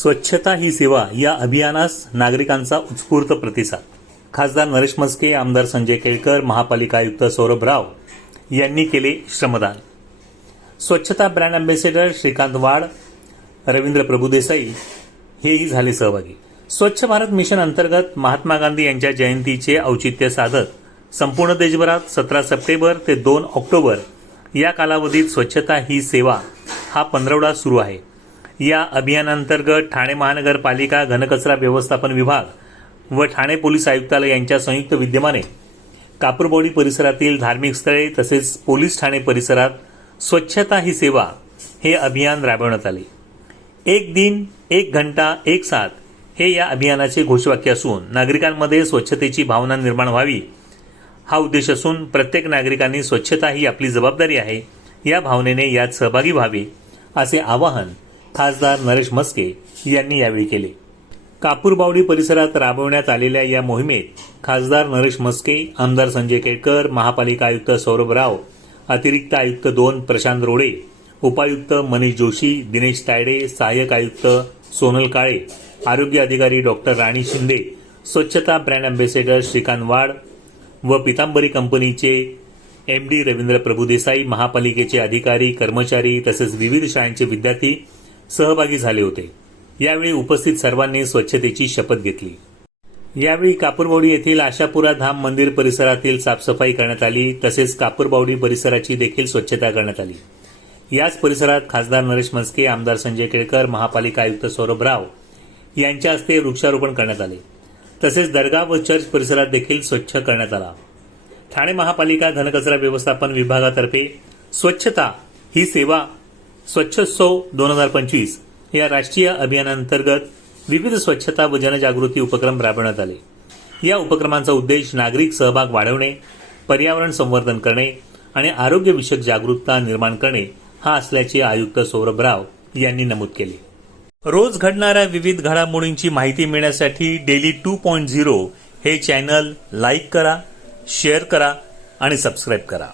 स्वच्छता ही सेवा या अभियानास नागरिकांचा उत्स्फूर्त प्रतिसाद. खासदार नरेश मस्के आमदार संजय केळकर महापालिका आयुक्त सौरभ राव यांनी केले श्रमदान. स्वच्छता ब्रँड अँबॅसेडर श्रीकांत वाड रवींद्र प्रभुदेसाई हेही झाले सहभागी. स्वच्छ भारत मिशन अंतर्गत महात्मा गांधी यांच्या जयंतीचे औचित्य साधत संपूर्ण देशभरात सतरा सप्टेंबर ते दोन ऑक्टोबर या कालावधीत स्वच्छता ही सेवा हा पंधरवडा सुरू आहे. या अभियानांतर्गत ठाणे महानगरपालिका घनकचरा व्यवस्थापन विभाग व ठाणे पोलीस आयुक्तालय यांच्या संयुक्त विद्यमाने कापूरबोडी परिसरातील धार्मिक स्थळे तसेच पोलीस ठाणे परिसरात स्वच्छता ही सेवा हे अभियान राबवण्यात आले. एक दिन एक घंटा एक साथ हे या अभियानाचे घोषवाक्य असून नागरिकांमध्ये स्वच्छतेची भावना निर्माण व्हावी हा उद्देश असून प्रत्येक नागरिकांनी स्वच्छता ही आपली जबाबदारी आहे या भावनेने यात सहभागी व्हावे असे आवाहन खासदार नरेश मस्के यांनी यावेळी केले. कापूरबावडी परिसरात राबवण्यात आलेल्या या मोहिमेत खासदार नरेश मस्के आमदार संजय केळकर महापालिका आयुक्त सौरभ राव अतिरिक्त आयुक्त दोन प्रशांत रोडे उपायुक्त मनीष जोशी दिनेश तायडे सहाय्यक आयुक्त सोनल काळे आरोग्य अधिकारी डॉक्टर राणी शिंदे स्वच्छता ब्रँड अँबॅसेडर श्रीकांत वाड व पितांबरी कंपनीचे एम डी रवींद्र प्रभुदेसाई महापालिकेचे अधिकारी कर्मचारी तसेच विविध शाळांचे विद्यार्थी सहभागी झाले होते. यावेळी उपस्थित सर्वांनी स्वच्छतेची शपथ घेतली. यावेळी कापूरबावडी येथील आशापुरा धाम मंदिर परिसरातील साफसफाई करण्यात आली तसेच कापूरबावडी परिसराची देखील स्वच्छता करण्यात आली. याच परिसरात खासदार नरेश मस्के आमदार संजय केळकर महापालिका आयुक्त सौरभ राव यांच्या हस्ते वृक्षारोपण करण्यात आले. तसेच दर्गा व चर्च परिसरात देखील स्वच्छ करण्यात आला. ठाणे महापालिका धनकचरा व्यवस्थापन विभागातर्फे स्वच्छता ही सेवा स्वच्छोत्सव दोन हजार पंचवीस या राष्ट्रीय अभियानांतर्गत विविध स्वच्छता व जनजागृती उपक्रम राबवण्यात आले. या उपक्रमांचा उद्देश नागरिक सहभाग वाढवणे पर्यावरण संवर्धन करणे आणि आरोग्यविषयक जागरूकता निर्माण करणे हा असल्याचे आयुक्त सौरभ राव यांनी नमूद केले. रोज घडणाऱ्या विविध घडामोडींची माहिती मिळण्यासाठी डेली टू पॉईंट झिरो हे चॅनल लाईक करा शेअर करा आणि सबस्क्राईब करा.